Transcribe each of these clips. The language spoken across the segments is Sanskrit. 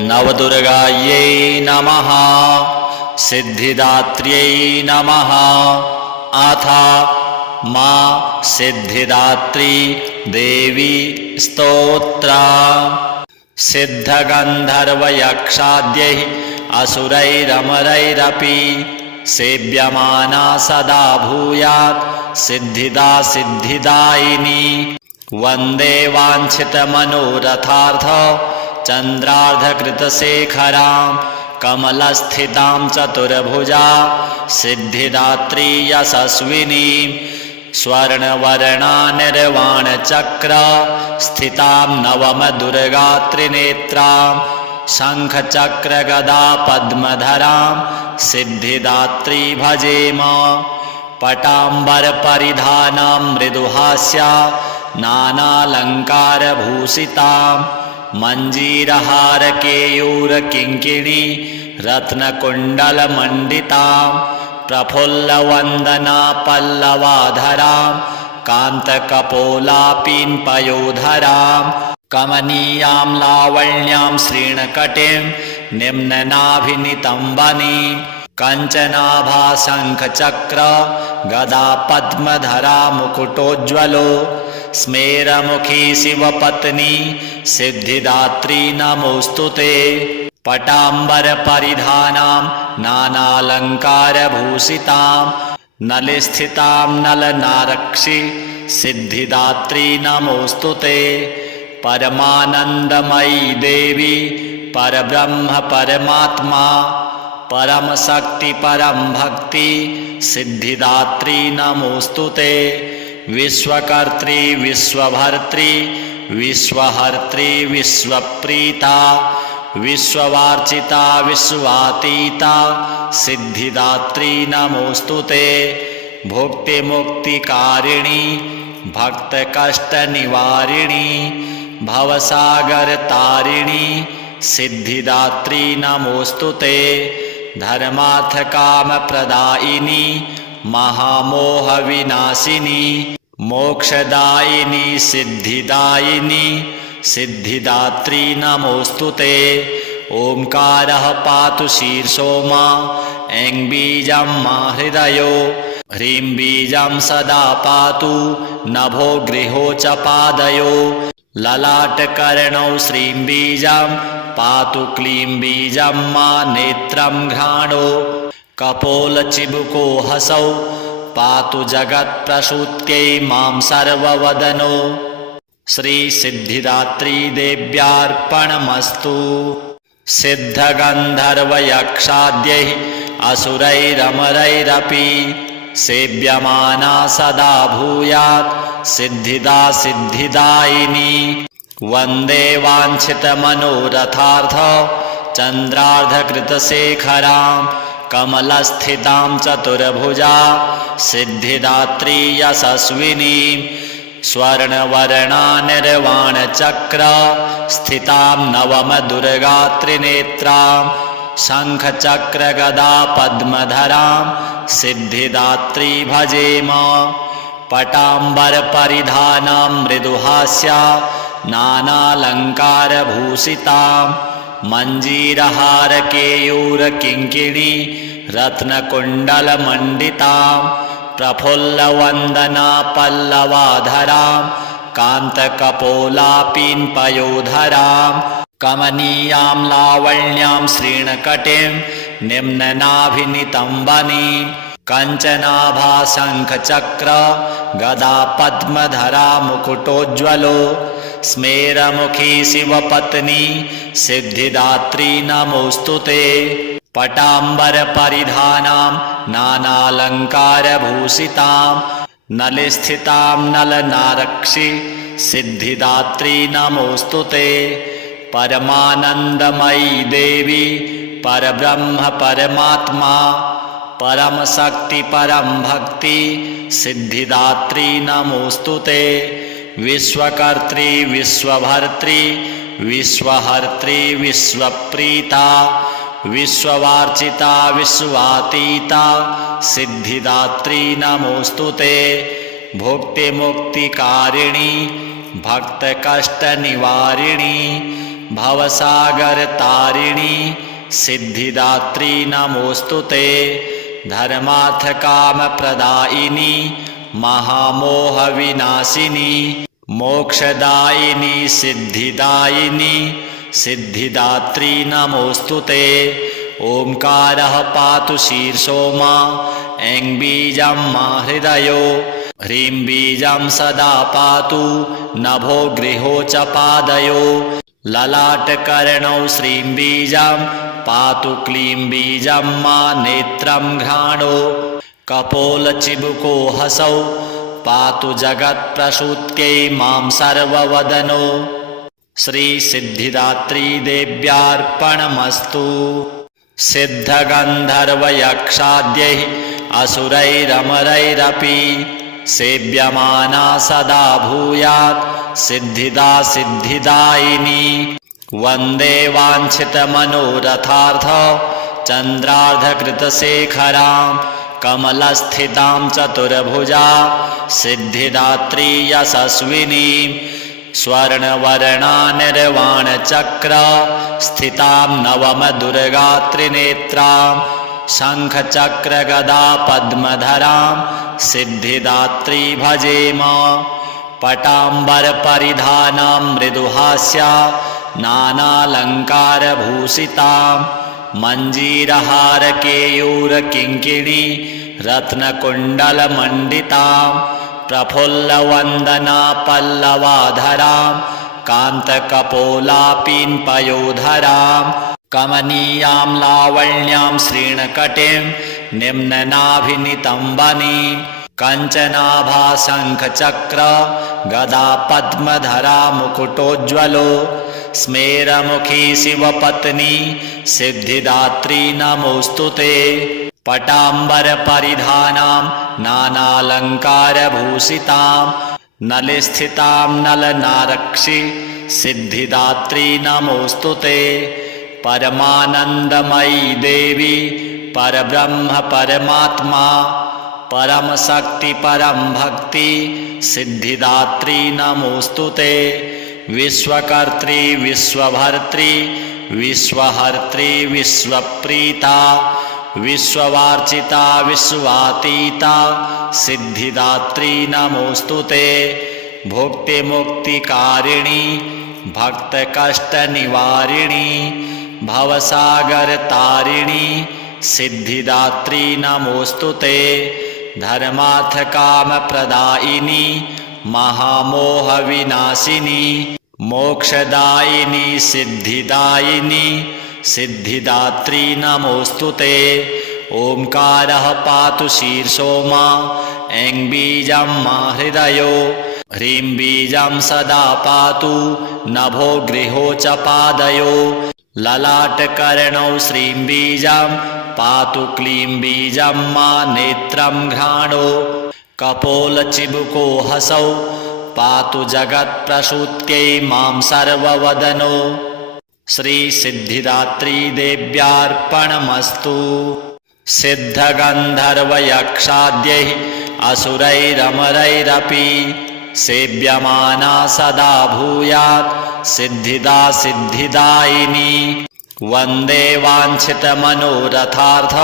नवदुर्गायै नमः। सिद्धिदात्र्यै नमः। अथ मां सिद्धिदात्री देवी स्तोत्र। सिद्धगन्धर्वयक्षाद्यैः असुरैरमरैरपि सेव्यमाना सदा भूयात् सिद्धिदा सिद्धिदायिनी। वन्दे वाञ्छितमनोरथार्थ चन्द्रार्धकृतशेखरां कमलस्थितां चतुर्भुजा सिद्धिदात्री यशस्विनीं। स्वर्णवर्णा निर्वाणचक्र स्थितां नवमदुर्गात्रिनेत्रां शङ्खचक्रगदा पद्मधरां सिद्धिदात्री भजेम। पटाम्बरपरिधानां मृदुहास्या नानालङ्कारभूषितां मञ्जीरहारकेयूरकिङ्किणी रत्नकुण्डलमण्डितां प्रफुल्लवन्दना पल्लवाधरां कान्तकपोलापीं पयोधरां कमनीयां लावण्यां श्रीणकटिं निम्ननाभिनितम्बनीं कञ्चनाभा शङ्खचक्र गदा पद्मधरा मुकुटोज्ज्वलो स्मेरमुखी शिवपत्नी सिद्धिदात्री नमोऽस्तुते। पटाम्बरपरिधानां नानालङ्कारभूषितां नलिस्थितां नलनारक्षि सिद्धिदात्री नमोऽस्तुते। परमानन्दमयी देवी परब्रह्म परमात्मा परमशक्ति परं भक्ति सिद्धिदात्री नमोऽस्तुते। विश्वकर्त्री विश्वभर्त्री विश्वहर्त्री विश्वप्रीता विश्ववार्चिता विश्वातीता सिद्धिदात्री नमोऽस्तुते। भुक्तिमुक्तिकारिणी भक्तकष्टनिवारिणी भवसागरतारिणी सिद्धिदात्री नमोऽस्तुते। धर्मार्थकामप्रदायिनी महामोहविनाशिनी मोक्षदायिनी सिद्धिदायिनी सिद्धिदात्री नमोऽस्तुते। ओंकारः पातु शीर्षो मां ऐं बीजं मा हृदयो ह्रीं बीजं सदा पातु नभो गृहो च पादयो ललाटकर्णौ श्रीं बीजं पातु क्लीं बीजं मा नेत्रं घ्राणो कपोलचिबुको हसौ पातु जगत्प्रसूत्यै मां सर्ववदनो। श्री सिद्धिदात्री देव्यार्पणमस्तु। सिद्धगन्धर्वयक्षाद्यैः असुरैरमरैरपि सेव्यमाना सदा भूयात् सिद्धिदा सिद्धिदायिनी। वन्दे वाञ्छितमनोरथार्थ चन्द्रार्धकृतशेखरां कमलस्थितां चतुर्भुजा सिद्धिदात्री यशस्विनीं। स्वर्णवर्णा निर्वाणचक्र स्थितां नवमदुर्गात्रिनेत्रां शङ्खचक्रगदा पद्मधरां सिद्धिदात्री भजेम। पटाम्बरपरिधानां मृदुहास्या नानालङ्कारभूषितां मञ्जीरहारकेयूरकिङ्किणी रत्नकुण्डलमण्डितां प्रफुल्लवन्दना पल्लवाधरां कान्तकपोलापीं पयोधरां कमनीयां लावण्यां श्रीणकटिं निम्ननाभिनितम्बनीं कञ्चनाभा शङ्खचक्र गदा पद्मधरा मुकुटोज्ज्वलो स्मेरमुखी शिवपत्नी सिद्धिदात्री नमोऽस्तुते। पटाम्बरपरिधानां नानालङ्कारभूषितां नलिस्थितां नलनारक्षि सिद्धिदात्री नमोऽस्तुते। परमानन्दमयी देवी परब्रह्म परमात्मा परमशक्ति परं भक्ति सिद्धिदात्री नमोऽस्तुते। विश्वकर्त्री विश्वभर्त्री विश्वहर्त्री विश्वप्रीता विश्ववार्चिता विश्वातीता सिद्धिदात्री नमोऽस्तुते। भुक्तिमुक्तिकारिणी भक्तकष्टनिवारिणी भवसागरतारिणी सिद्धिदात्री नमोऽस्तु ते। धर्मार्थकामप्रदायिनी महामोहविनाशिनी मोक्षदायिनी सिद्धिदायिनी सिद्धिदात्री नमोऽस्तु ते। ओंकारः पातु शीर्षो मा ऐं बीजं मा हृदयो ह्रीं बीजं सदा पातु नभो गृहो च पादयो ललाटकर्णौ श्रीं बीजं पातु क्लीं बीजं मा नेत्रं घ्राणो कपोलचिबुको हसौ पातु जगत्प्रसूत्यै मां सर्ववदनो। श्री सिद्धिदात्री देव्यार्पणमस्तु। सिद्धगन्धर्वयक्षाद्यैः असुरैरमरैरपि सेव्यमाना सदा भूयात् सिद्धिदा सिद्धिदायिनी। वन्दे वाञ्छितमनोरथार्थ चन्द्रार्धकृतशेखरां कमलस्थितां चतुर्भुजा सिद्धिदात्री यशस्विनीं। स्वर्णवर्णा निर्वाणचक्र स्थितां नवमदुर्गात्रिनेत्रां शङ्खचक्रगदा पद्मधरां सिद्धिदात्री भजेम। पटाम्बरपरिधानां मृदुहास्या नानालङ्कारभूषितां मञ्जीरहारकेयूरकिङ्किणी रत्नकुण्डलमण्डितां प्रफुल्लवन्दना पल्लवाधरां कान्तकपोलापीन्पयोधरां कमनीयां लावण्यां श्रीणकटिं निम्ननाभिनितम्बनीं कञ्चनाभा शङ्खचक्र गदा पद्मधरा मुकुटोज्ज्वलो स्मेरमुखी शिवपत्नी सिद्धिदात्री नमोऽस्तु ते। पटाम्बरपरिधानां नानालङ्कारभूषितां नलिस्थितां नलनारक्षि सिद्धिदात्री नमोऽस्तु ते। परमानन्दमयी देवी परब्रह्म परमात्मा परमशक्ति परं भक्ति सिद्धिदात्री नमोऽस्तु ते। विश्वकर्त्री विश्वभर्त्री विश्वहर्त्री विश्वप्रीता विश्ववार्चिता विश्वातीता सिद्धिदात्री नमोऽस्तु ते। भुक्तिमुक्तिकारिणी भक्तकष्टनिवारिणी भवसागरतारिणी सिद्धिदात्री नमोऽस्तु ते। धर्मार्थकामप्रदायिनी महामोहविनाशिनी मोक्षदायिनी सिद्धिदायिनी सिद्धिदात्री नमोऽस्तु ते। ओंकारः पातु शीर्षो मा ऐं बीजं मा हृदयो ह्रीं बीजं सदा पातु नभो गृहो च पादयो ललाटकर्णौ श्रीं बीजं पातु क्लीं बीजं मा नेत्रं घ्राणो कपोलचिबुको हसौ पातु जगत्प्रसूत्यै मां सर्ववदनो। श्री सिद्धिदात्री देव्यार्पणमस्तु। सिद्धगन्धर्वयक्षाद्यैः असुरैरमरैरपि सेव्यमाना सदा भूयात् सिद्धिदा सिद्धिदायिनी। वन्दे वाञ्छितमनोरथार्थ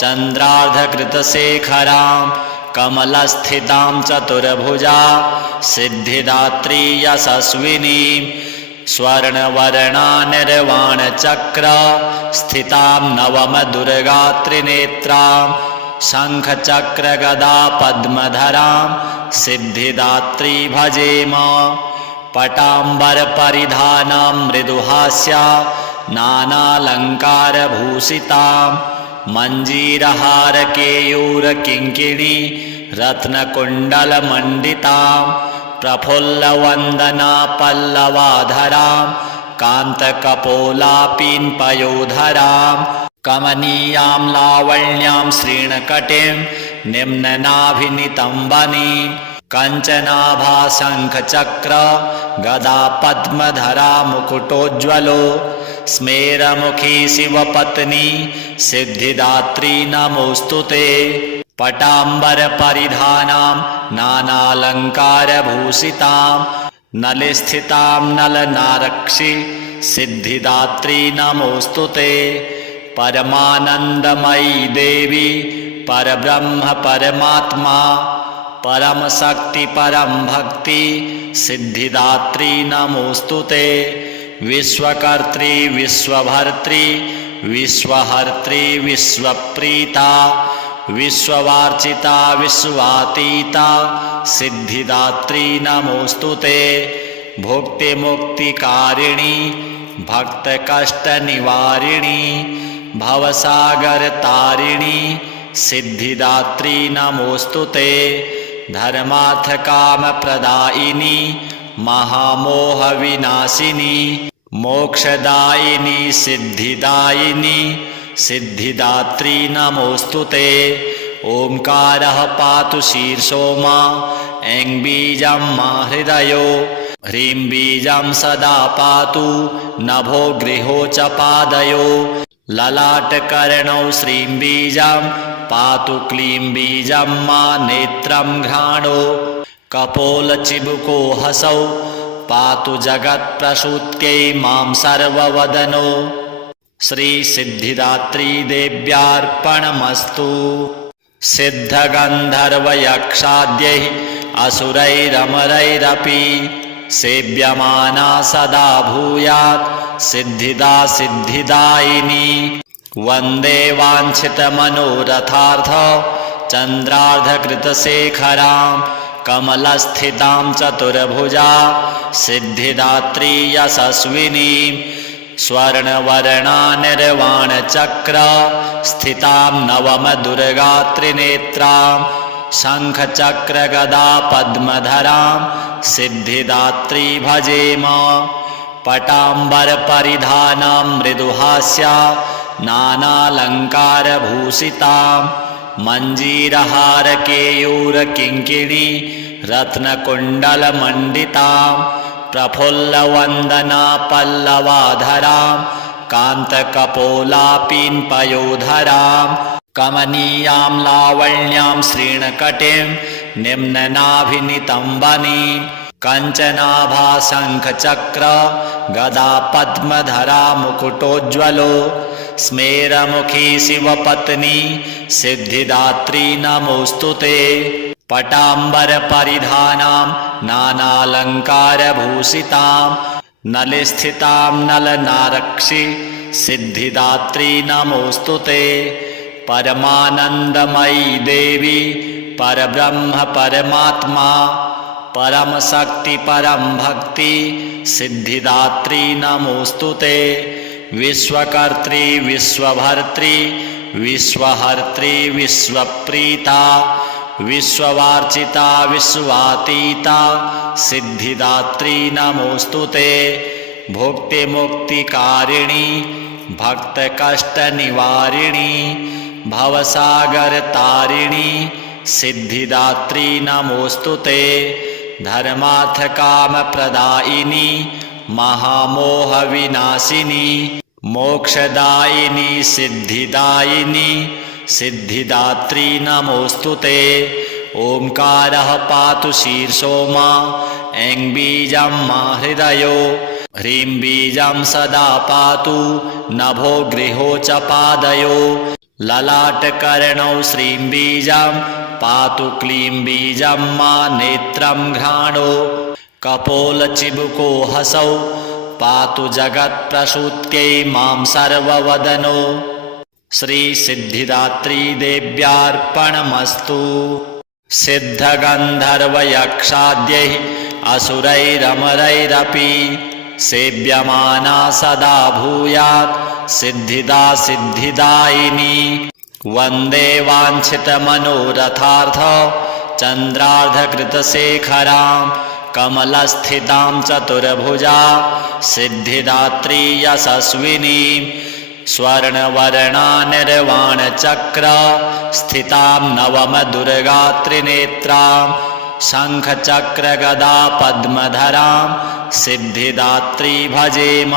चन्द्रार्धकृतशेखरां कमलस्थितां चतुर्भुजा सिद्धिदात्री यशस्विनीं। स्वर्णवर्णा निर्वाणचक्र स्थितां नवमदुर्गात्रिनेत्रां शङ्खचक्रगदा पद्मधरां सिद्धिदात्री भजेम। पटाम्बरपरिधानां मृदुहास्या नानालङ्कारभूषितां मञ्जीरहारकेयूरकिङ्किणी रत्नकुण्डलमण्डितां प्रफुल्लवन्दना पल्लवाधरां कान्तकपोलापीन्पयोधरां कमनीयां लावण्यां श्रीणकटिं निम्ननाभिनितम्बनीं कञ्चनाभा शङ्खचक्र गदा पद्मधरा मुकुटोज्ज्वलो स्मेरमुखी शिवपत्नी सिद्धिदात्री नमोऽस्तु ते। पटाम्बरपरिधानां नानालङ्कारभूषितां नलिस्थितां नलनारक्षि सिद्धिदात्री नमोऽस्तु ते। परमानंदमयी देवी परब्रह्म परमात्मा परम शक्ति परम भक्ति सिद्धिदात्री नमोऽस्तु ते। विश्वकर्त्री विश्वभर्त्री विश्वहर्त्री विश्वप्रीता विश्ववार्चिता विश्वातीता सिद्धिदात्री नमोऽस्तु ते। भुक्तिमुक्तिकारिणी भक्तकष्टनिवारिणी भवसागरतारिणी सिद्धिदात्री नमोऽस्तु ते। धर्मार्थकामप्रदायिनी महामोहविनाशिनी मोक्षदायिनी सिद्धिदायिनी सिद्धिदात्री नमोऽस्तु ते। ओंकारः पातु शीर्षो मा ऐं बीजं मा हृदयो ह्रीं बीजं सदा पातु नभो गृहो च पादयो ललाटकर्णौ श्रीं बीजं पातु क्लीं बीजं मा नेत्रं घ्राणो कपोलचिबुको हसौ पातु जगत्प्रसूत्यै मां सर्ववदनो। श्री सिद्धिदात्री देव्यार्पणमस्तु। सिद्धगन्धर्वयक्षाद्यैः असुरैरमरैरपि सेव्यमाना सदा भूयात् सिद्धिदा सिद्धिदायिनी। वन्दे वाञ्छितमनोरथार्थ चन्द्रार्धकृतशेखरां कमलस्थितां चतुर्भुजा सिद्धिदात्री यशस्विनीं। स्वर्णवर्णा निर्वाणचक्र स्थितां नवमदुर्गात्रिनेत्रां शङ्खचक्रगदा पद्मधरां सिद्धिदात्री भजेम। पटाम्बरपरिधानां मृदुहास्या नानालङ्कारभूषितां मञ्जीरहारकेयूरकिङ्किणी रत्नकुण्डलमण्डितां प्रफुल्लवन्दना पल्लवाधरां कान्तकपोलापीन्पयोधरां कमनीयां लावण्यां श्रीणकटिं निम्ननाभिनितम्बनीं कञ्चनाभाशङ्खचक्र गदा पद्मधरा मुकुटोज्ज्वलो स्मेरमुखी शिवपत्नी सिद्धिदात्री नमोऽस्तु ते। पटाम्बरपरिधानां नानालङ्कारभूषितां नलिस्थितां नलनारक्षि सिद्धिदात्री नमोऽस्तु ते। परमानन्दमयी देवी परब्रह्म परमात्मा परम शक्ति परम भक्ति सिद्धिदात्री नमोऽस्तु ते। विश्वकर्त्री विश्वभर्त्री विश्वहर्त्री विश्वप्रीता विश्ववार्चिता विश्वातीता सिद्धिदात्री नमोऽस्तु ते। भुक्तिमुक्तिकारिणी भक्तकष्टनिवारिणी भवसागरतारिणी सिद्धिदात्री नमोऽस्तु ते। धर्मार्थकामप्रदायिनी महामोहविनाशिनी मोक्षदायिनी सिद्धिदायिनी सिद्धिदात्री नमोऽस्तु ते। ओंकारः पातु शीर्षो मा ऐं बीजं मा हृदयो ह्रीं बीजं सदा पातु नभो गृहो च पादयो ललाटकर्णौ श्रीं बीजं पातु क्लीं बीजं मा नेत्रं घ्राणो कपोलचिबुको हसौ पातु जगत्प्रसूत्यै मां सर्ववदनो। श्री सिद्धिदात्री देव्यार्पणमस्तु। सिद्धगन्धर्वयक्षाद्यैः असुरैरमरैरपि सेव्यमाना सदा भूयात् सिद्धिदा सिद्धिदायिनी। वन्दे वाञ्छितमनोरथार्थ चन्द्रार्धकृतशेखरां कमलस्थितां चतुर्भुजा सिद्धिदात्री यशस्विनीं। स्वर्णवर्णा निर्वाणचक्र स्थितां नवमदुर्गात्रिनेत्रां शङ्खचक्रगदा पद्मधरां सिद्धिदात्री भजेम।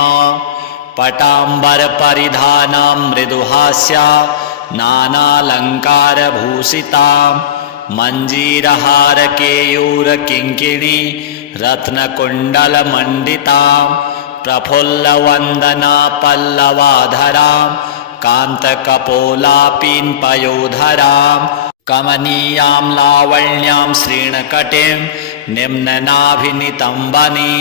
पटाम्बरपरिधानां मृदुहास्या नानालङ्कारभूषितां मञ्जीरहारकेयूरकिङ्किणी रत्नकुण्डलमण्डितां प्रफुल्लवन्दना पल्लवाधरां कान्तकपोलापीन् पयोधरां कमनीयां लावण्यां श्रीणकटिं निम्ननाभिनितम्बनीं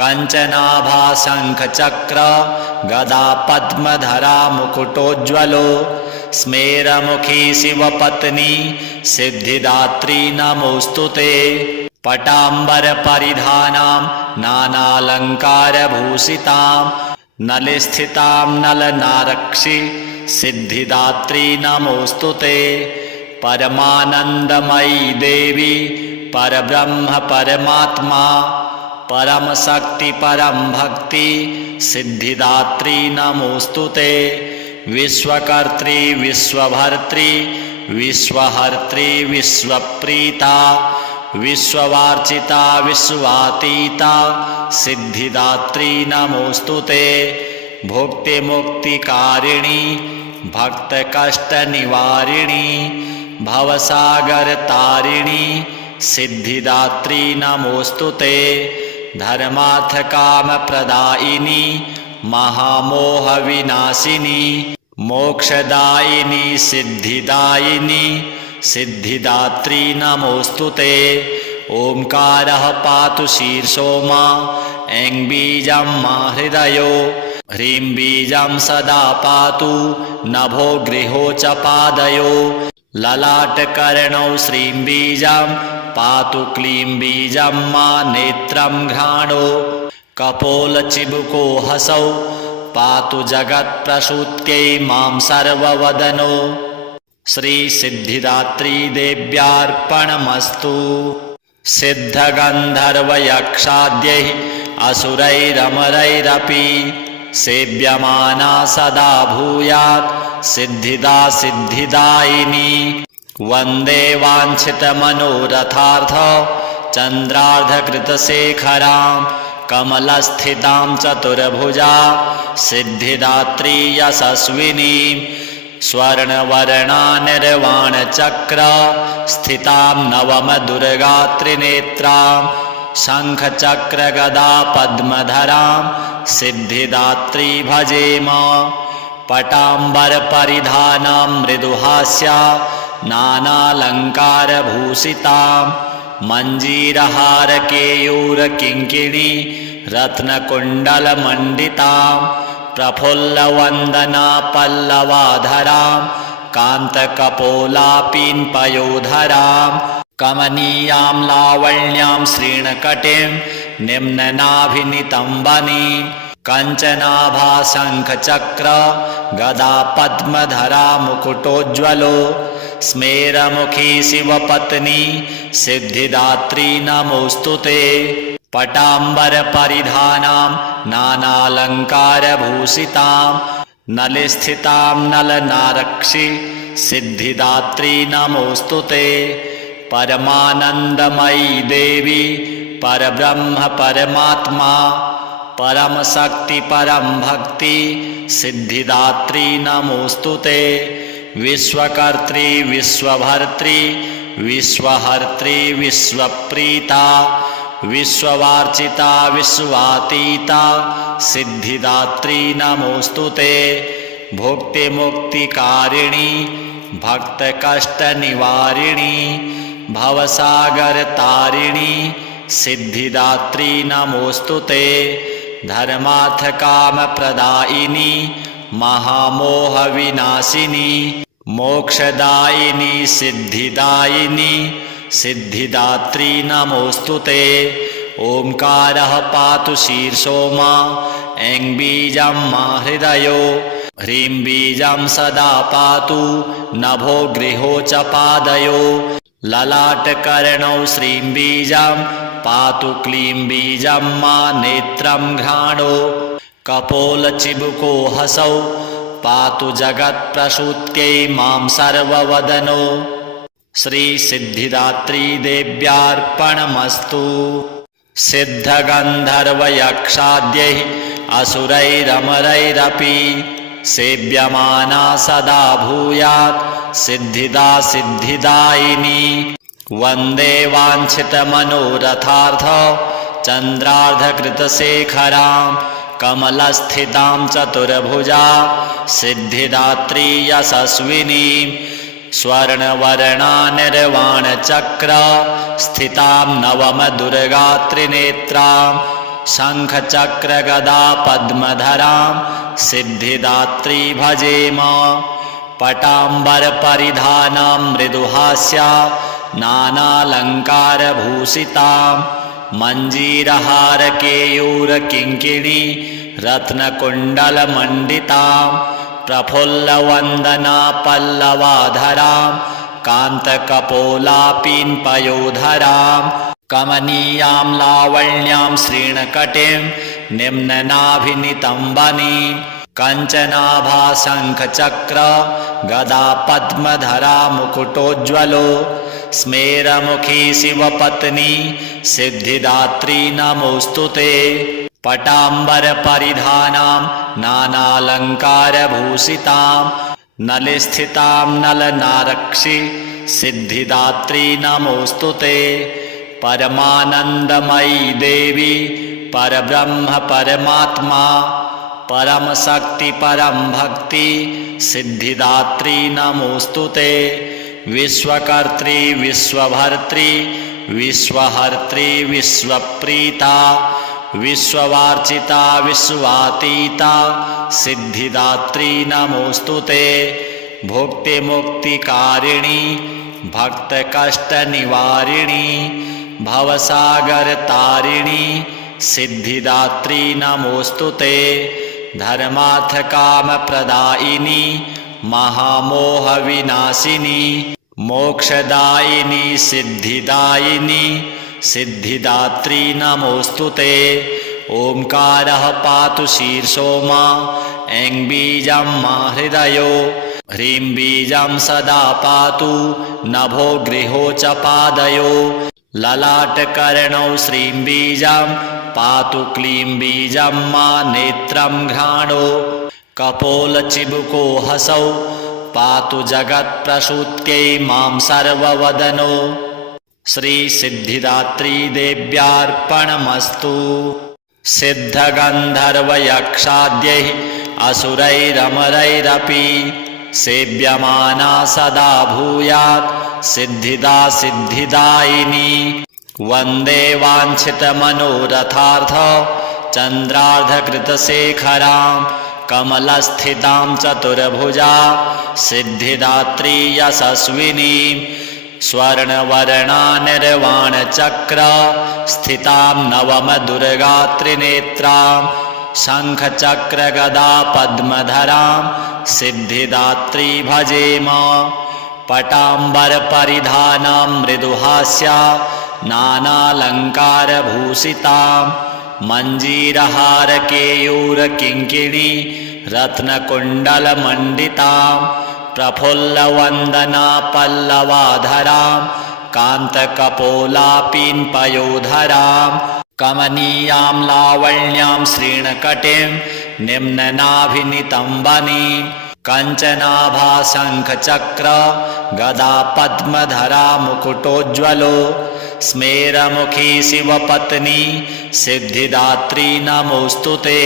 कञ्चनाभाशङ्खचक्र गदा पद्मधरा मुकुटोज्ज्वलो स्मेरमुखी शिवपत्नी सिद्धिदात्री नमोऽस्तुते पटाम्बरपरिधानां नानालङ्कारभूषितां नलिस्थितां नलनारक्षि सिद्धिदात्री नमोऽस्तुते परमानन्दमयी देवी परब्रह्म परमात्मा परमशक्ति परम भक्ति सिद्धिदात्री नमोऽस्तुते विश्वकर्त्री विश्वभर्त्री विश्वहर्त्री विश्वप्रीता विश्ववार्चिता विश्वातीता सिद्धिदात्री नमोऽस्तुते भुक्तिमुक्तिकारिणी भक्तकष्टनिवारिणी भवसागरतारिणी सिद्धिदात्री नमोऽस्तुते धर्मार्थकामप्रदायिनी महामोहविनाशिनी मोक्षदायिनी सिद्धिदायिनी सिद्धिदात्री नमोऽस्तुते ओंकारः पातु शीर्षो मा ऐं बीजं मा हृदयो ह्रीं बीजं सदा पातु नभो गृहो च पादयो ललाटकर्णौ श्रीं बीजं पातु क्लीं बीजं मा नेत्रं घ्राणो कपोलचिबुको हसौ पातु जगत्प्रसूत्यै मां सर्ववदनो श्री सिद्धिदात्री देव्यार्पणमस्तु सिद्धगन्धर्वयक्षाद्यैः असुरैरमरैरपि सेव्यमाना सदा भूयात् सिद्धिदा सिद्धिदायिनी वन्दे वाञ्छितमनोरथार्थ चन्द्रार्धकृतशेखरां कमलस्थितां चतुर्भुजा सिद्धिदात्री यशस्विनीं स्वर्णवर्णा निर्वाणचक्र स्थितां नवमदुर्गात्रिनेत्रां शङ्खचक्रगदा पद्मधरां सिद्धिदात्री भजेम पटाम्बरपरिधानां मृदुहास्या नानालङ्कारभूषितां मञ्जीरहारकेयूरकिङ्किणी रत्नकुण्डलमण्डितां प्रफुल्लवन्दना पल्लवाधरां कान्तकपोलापीन् पयोधरां कमनीयां लावण्यां श्रीणकटिं निम्ननाभिनितम्बनीं कञ्चनाभाशङ्खचक्र गदा पद्मधरा मुकुटोज्ज्वलो स्मेरमुखी शिवपत्नी सिद्धिदात्री नमोऽस्तुते पटाम्बरपरिधानां नानालङ्कारभूषितां नलिस्थितां नलनारक्षि सिद्धिदात्री नमोऽस्तुते परमानन्दमयी देवी परब्रह्म परमात्मा परमशक्ति परम भक्ति सिद्धिदात्री नमोऽस्तुते विश्वकर्त्री विश्वभर्त्री विश्वहर्त्री विश्वप्रीता विश्ववार्चिता विश्वातीता सिद्धिदात्री नमोऽस्तुते भुक्तिमुक्तिकारिणी भक्तकष्टनिवारिणी भवसागरतारिणी सिद्धिदात्री नमोऽस्तुते धर्मार्थकामप्रदायिनी महामोहविनाशिनी मोक्षदायिनी सिद्धिदायिनी सिद्धिदात्री नमोऽस्तुते ओंकारः पातु शीर्षो मा ऐं बीजं मा हृदयो ह्रीं बीजं सदा पातु नभो गृहो च पादयो ललाटकर्णौ श्रीं बीजं पातु क्लीं बीजं मा नेत्रं घ्राणो कपोलचिबुको हसौ पातु जगत्प्रसूत्यै मां सर्ववदनो श्री सिद्धिदात्री देव्यार्पणमस्तु सिद्धगन्धर्वयक्षाद्यैः असुरैरमरैरपि सेव्यमाना सदा भूयात् सिद्धिदा सिद्धिदायिनी वन्दे वाञ्छितमनोरथार्थ चन्द्रार्धकृतशेखरां कमलस्थितां चतुर्भुजा सिद्धिदात्री यशस्विनी स्वर्णवर्णा निर्वाणचक्र स्थितां नवमदुर्गा त्रिनेत्रां शङ्खचक्रगदा पद्मधरां सिद्धिदात्री भजेम पटाम्बरपरिधानां मृदुहास्या नानालङ्कारभूषितां मञ्जीरहारकेयूरकिङ्किणी रत्नकुण्डलमण्डितां प्रफुल्लवन्दना पल्लवाधरां कान्तकपोलापीन्पयोधरां कमनीयां लावण्यां श्रीणकटिं निम्ननाभिनितम्बनीं कञ्चनाभाशङ्खचक्र गदा पद्मधरा मुकुटोज्ज्वलो स्मेरमुखी शिवपत्नी सिद्धिदात्री नमोऽस्तुते पटाम्बरपरिधानां नानालङ्कारभूषितां नलिस्थितां नलनारक्षि सिद्धिदात्री नमोऽस्तुते परमानन्दमयी देवी परब्रह्म परमात्मा परमशक्ति परम भक्ति सिद्धिदात्री नमोऽस्तुते विश्वकर्त्री विश्वभर्त्री विश्वहर्त्री विश्वप्रीता विश्ववार्चिता विश्वातीता सिद्धिदात्री नमोऽस्तुते भुक्तिमुक्तिकारिणी भक्तकष्टनिवारिणी भवसागरतारिणी सिद्धिदात्री नमोऽस्तुते धर्मार्थकामप्रदायिनी महामोहविनाशिनी मोक्षदायिनी सिद्धिदायिनी सिद्धिदात्री नमोऽस्तुते ओंकारः पातु शीर्षो मा ऐं बीजं मा हृदयो ह्रीं बीजं सदा पातु नभो गृहो च पादयो ललाटकर्णौ श्रीं बीजं पातु क्लीं बीजं मा नेत्रं घ्राणो कपोलचिबुको हसौ पातु जगत्प्रसूत्यै मां सर्ववदनो श्री सिद्धिदात्री देव्यार्पणमस्तु सिद्धगन्धर्वयक्षाद्यैः असुरैरमरैरपि सेव्यमाना सदा भूयात् सिद्धिदा सिद्धिदायिनी वन्दे वाञ्छितमनोरथार्थ चन्द्रार्धकृतशेखरां कमलस्थितां चतुर्भुजा सिद्धिदात्री यशस्विनीं स्वर्णवर्णा निर्वाणचक्र स्थितां नवमदुर्गा त्रिनेत्रां शङ्खचक्रगदा पद्मधरां सिद्धिदात्री भजेम पटाम्बरपरिधानां मृदुहास्या नानालङ्कारभूषितां मञ्जीरहारकेयूरकिङ्किणी रत्नकुण्डलमण्डितां प्रफुल्लवन्दना पल्लवाधरां कान्तकपोलापीन्पयोधरां कमनीयां लावण्यां श्रीणकटिं निम्ननाभिनितम्बनीं कञ्चनाभाशङ्खचक्र गदा पद्मधरा मुकुटोज्ज्वलो स्मेरमुखी शिवपत्नी सिद्धिदात्री नमोऽस्तुते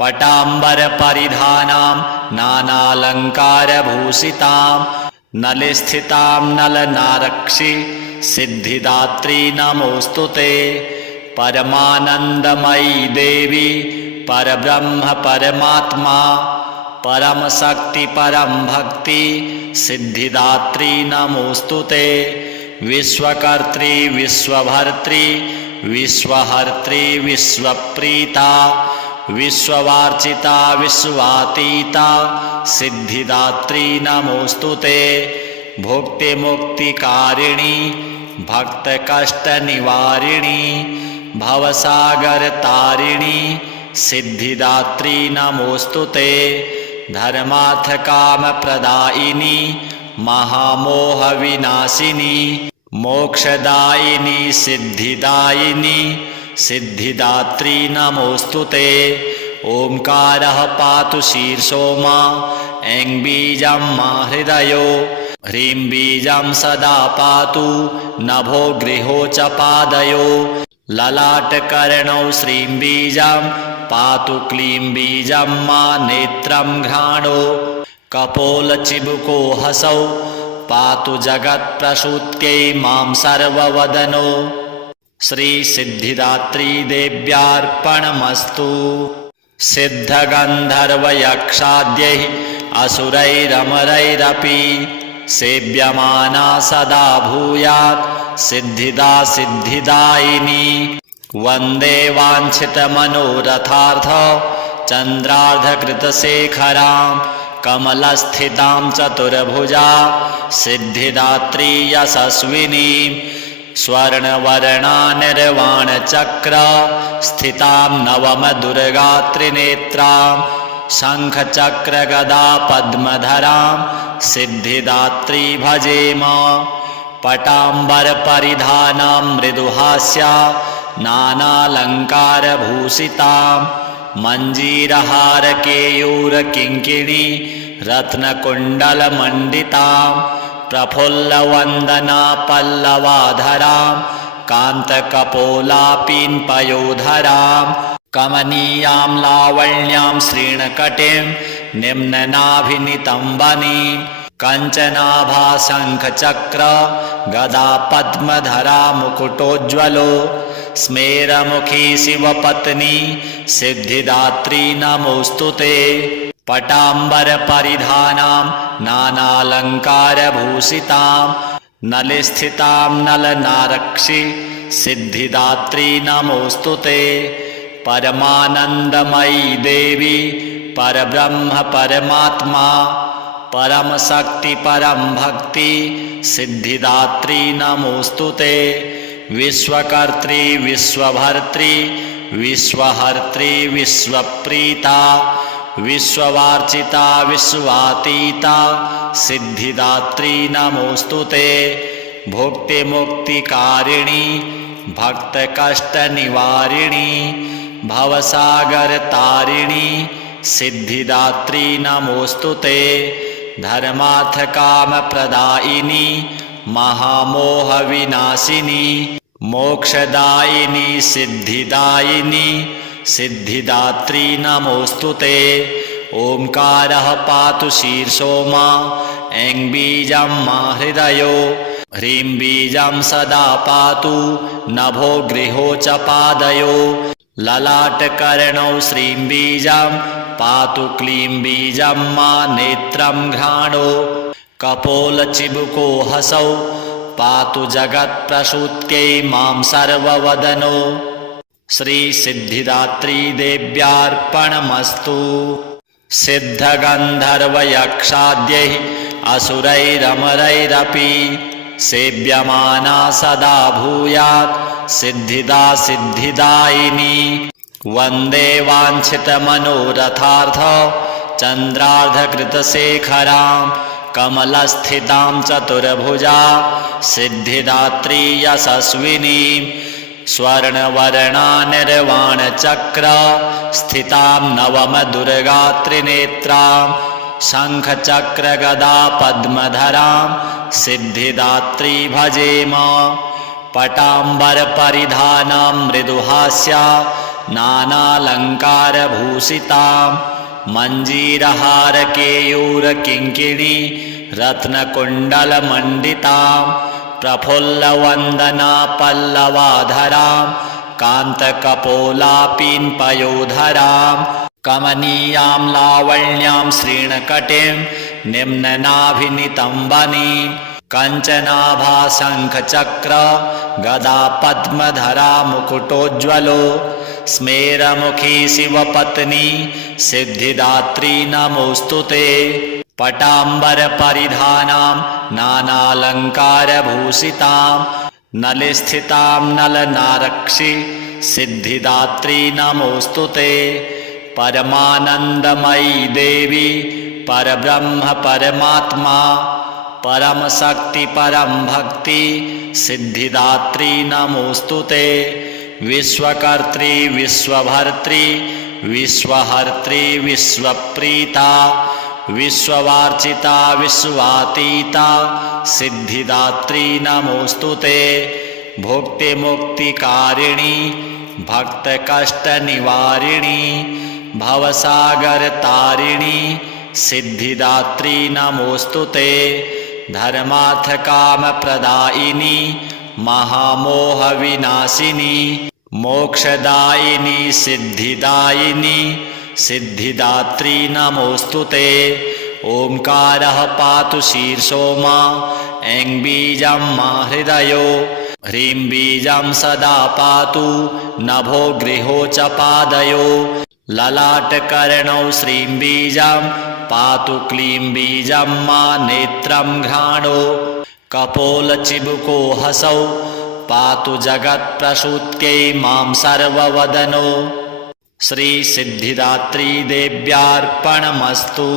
पटाम्बरपरिधानां नानालङ्कारभूषितां नलिस्थितां नलनारक्षि सिद्धिदात्री नमोऽस्तुते परमानन्दमयी देवी परब्रह्म परमात्मा परमशक्ति परम भक्ति सिद्धिदात्री नमोऽस्तुते विश्वकर्त्री विश्वभर्त्री विश्वहर्त्री विश्वप्रीता विश्ववार्चिता विश्वातीता सिद्धिदात्री नमोऽस्तुते भुक्तिमुक्तिकारिणी भक्तकष्टनिवारिणी भवसागरतारिणी सिद्धिदात्री नमोऽस्तुते धर्मार्थकामप्रदायिनी महामोहविनाशिनी मोक्षदायिनी सिद्धिदायिनी सिद्धिदात्री नमोऽस्तुते ओंकारः पातु शीर्षो मा ऐं बीजं मा हृदयो ह्रीं बीजं सदा पातु नभो गृहो च पादयो ललाटकर्णौ श्रीं बीजं पातु क्लीं बीजं मा नेत्रं घ्राणो कपोलचिबुको हसौ पातु जगत्प्रसूत्यै मां सर्ववदनो श्रीसिद्धिदात्री देव्यार्पणमस्तु। सिद्धगन्धर्वयक्षाद्यैः असुरैरमरैरपि सेव्यमाना सदा भूयात् सिद्धिदा सिद्धिदायिनी। वन्दे वाञ्छितमनोरथार्थ चन्द्रार्धकृतशेखरां कमलस्थितां चतुर्भुजा सिद्धिदात्री यशस्विनी। स्वर्णवर्णा निर्वाणचक्र स्थितां नवमदुर्गात्रिनेत्रां शङ्खचक्रगदा पद्मधरां सिद्धिदात्री भजेम। पटाम्बरपरिधानां मृदुहास्या नानालङ्कारभूषितां मञ्जीरहारकेयूरकिङ्किणी रत्नकुण्डलमण्डितां प्रफुल्लवन्दना पल्लवाधरां कान्तकपोलापीन्पयोधरां कमनीयां लावण्यां श्रीणकटिं निम्ननाभिनितम्बनीं कञ्चनाभाशङ्खचक्र गदा पद्मधरा मुकुटोज्ज्वलो स्मेरमुखी शिवपत्नी सिद्धिदात्री नमोऽस्तु ते। पटाम्बरपरिधानां नानालङ्कारभूषितां नलिस्थितां नलनारक्षि सिद्धिदात्री नमोऽस्तु ते। परमानन्दमयी देवी परब्रह्म परमात्मा परमशक्ति परं भक्ति सिद्धिदात्री नमोऽस्तु ते। विश्वकर्त्री विश्वभर्त्री विश्वहर्त्री विश्वप्रीता विश्ववार्चिता विश्वातीता सिद्धिदात्री नमोऽस्तु ते। भुक्तिमुक्तिकारिणी भक्तकष्टनिवारिणी भवसागरतारिणी सिद्धिदात्री नमोऽस्तु ते। धर्मार्थकामप्रदायिनी महामोहविनाशिनी मोक्षदायिनी सिद्धिदायिनी सिद्धिदात्री नमोऽस्तु ते। ओंकारः पातु शीर्षो मा ऐं बीजं मा हृदयो ह्रीं बीजं सदा पातु नभो गृहो च पादयो ललाटकर्णौ श्रीं बीजं पातु क्लीं बीजं मा नेत्रं घ्राणो कपोलचिबुको हसौ पातु जगत्प्रसूत्यै मां सर्ववदनो श्रीसिद्धिदात्री देव्यार्पणमस्तु। सिद्धगन्धर्वयक्षाद्यैः असुरैरमरैरपि सेव्यमाना सदा भूयात् सिद्धिदा सिद्धिदायिनी। वन्दे वाञ्छितमनोरथार्थ चन्द्रार्धकृतशेखरां कमलस्थितां चतुर्भुजा सिद्धिदात्री यशस्विनी। स्वर्णवर्णा निर्वाणचक्र स्थितां नवमदुर्गात्रिनेत्रां शङ्खचक्रगदा पद्मधरां सिद्धिदात्री भजेम। पटाम्बरपरिधानां मृदुहास्या नानालङ्कारभूषितां मञ्जीरहारकेयूरकिङ्किणी रत्नकुण्डलमण्डितां प्रफुल्लवन्दना पल्लवाधरां कान्तकपोलापीन्पयोधरां कमनीयां लावण्यां श्रीणकटिं निम्ननाभिनितम्बनीं कञ्चनाभाशङ्खचक्र गदा पद्मधरा मुकुटोज्ज्वलो स्मेरमुखी शिवपत्नी सिद्धिदात्री नमोऽस्तु ते। पटाम्बरपरिधानां नानालङ्कारभूषितां नलिस्थितां नलनारक्षि सिद्धिदात्री नमोऽस्तु ते। परमानन्दमयी देवी परब्रह्म परमात्मा परमशक्ति परं भक्ति सिद्धिदात्री नमोऽस्तु ते। विश्वकर्त्री विश्वभर्त्री विश्वहर्त्री विश्वप्रीता विश्ववार्चिता विश्वातीता सिद्धिदात्री नमोऽस्तु ते। भुक्तिमुक्तिकारिणी भक्तकष्टनिवारिणी भवसागरतारिणी सिद्धिदात्री नमोऽस्तु ते। धर्मार्थकामप्रदायिनी महामोहविनाशिनी मोक्षदायिनी सिद्धिदायिनी सिद्धिदात्री नमोऽस्तु ते। ओंकारः पातु शीर्षो मा ऐं बीजं मा हृदयो ह्रीं बीजं सदा पातु नभो गृहो च पादयो ललाटकर्णौ श्रीं बीजं पातु क्लीं बीजं मा नेत्रं घ्राणो कपोलचिबुको हसौ पातु जगत्प्रसूत्यै मां सर्ववदनो। श्री सिद्धिदात्री देव्यार्पणमस्तु।